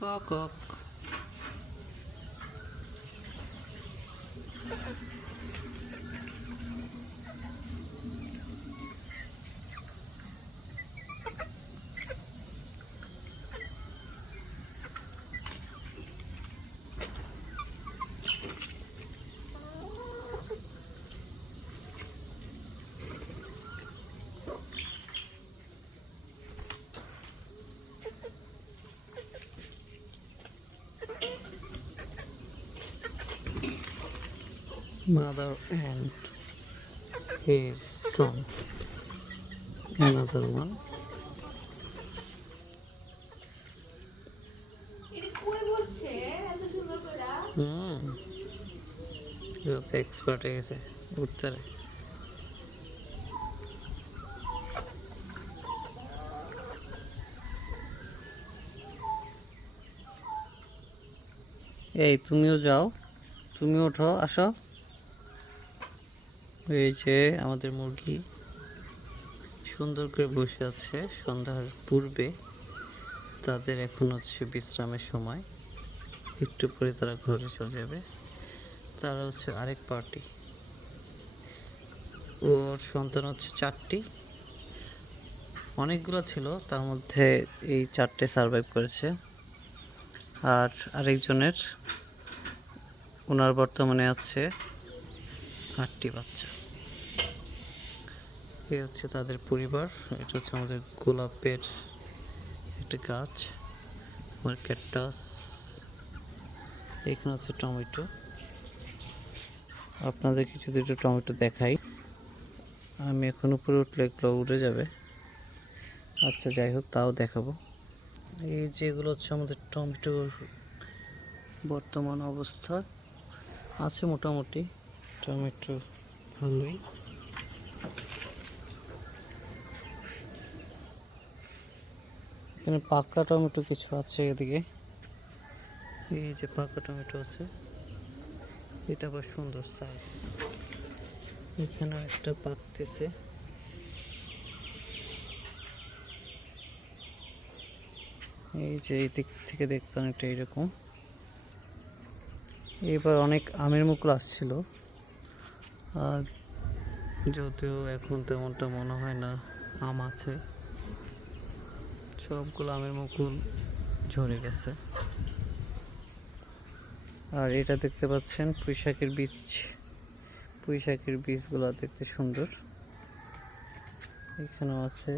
Cock কক। Mother and his son. Another one. Expert হয়ে উঠতে এই তুমিও যাও, তুমি ওঠো, আসো। এই যে আমাদের মুরগি সুন্দর করে বসে আছে সন্ধ্যার পূর্বে। তাদের এখন হচ্ছে বিশ্রামের সময়, একটু পরে তারা ঘরে চলে যাবে। তারা হচ্ছে আরেক পার্টি। ওর সন্তান হচ্ছে 4টি, অনেকগুলো ছিল, তার মধ্যে এই 4টে সার্ভাইভ করেছে। আর আরেকজনের, ওনার বর্তমানে আছে 8টি বাচ্চা। এই হচ্ছে তাদের পরিবার। এটা হচ্ছে আমাদের গোলাপের একটা গাছ, আমার ক্যাকটাস। এখানে হচ্ছে টমেটো। আপনাদেরকে যদি একটু টমেটো দেখাই, আমি এখন উপরে উঠলে এগুলো উড়ে যাবে। আচ্ছা যাই হোক, তাও দেখাবো। এই যেগুলো হচ্ছে আমাদের টমেটোর বর্তমান অবস্থা। আছে মোটামুটি টমেটো ভালোই। এখানে পাকা টমেটো কিছু আছে এদিকে। এই যে পাকা টমেটো আছে, এটা আবার সুন্দর সাইজ। এখানে একটা পাকতেছে। এই যে এই দিক থেকে দেখতে অনেকটা এইরকম। এবার অনেক আমের মুকুল আসছিল, আর যদিও এখন তেমনটা মনে হয় না আম আছে। সবগুলো আমের মুকুল ঝরে গেছে। আর এটা দেখতে পাচ্ছেন পুঁইশাকের বীজ। পুঁইশাকের বীজগুলো দেখতে সুন্দর। এখানেও আছে,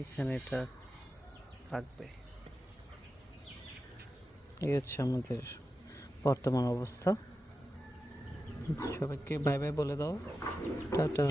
এখানে এটা থাকবে। এই হচ্ছে আমাদের বর্তমান অবস্থা। সবাইকে বাই বাই বলে দাও, টাটা।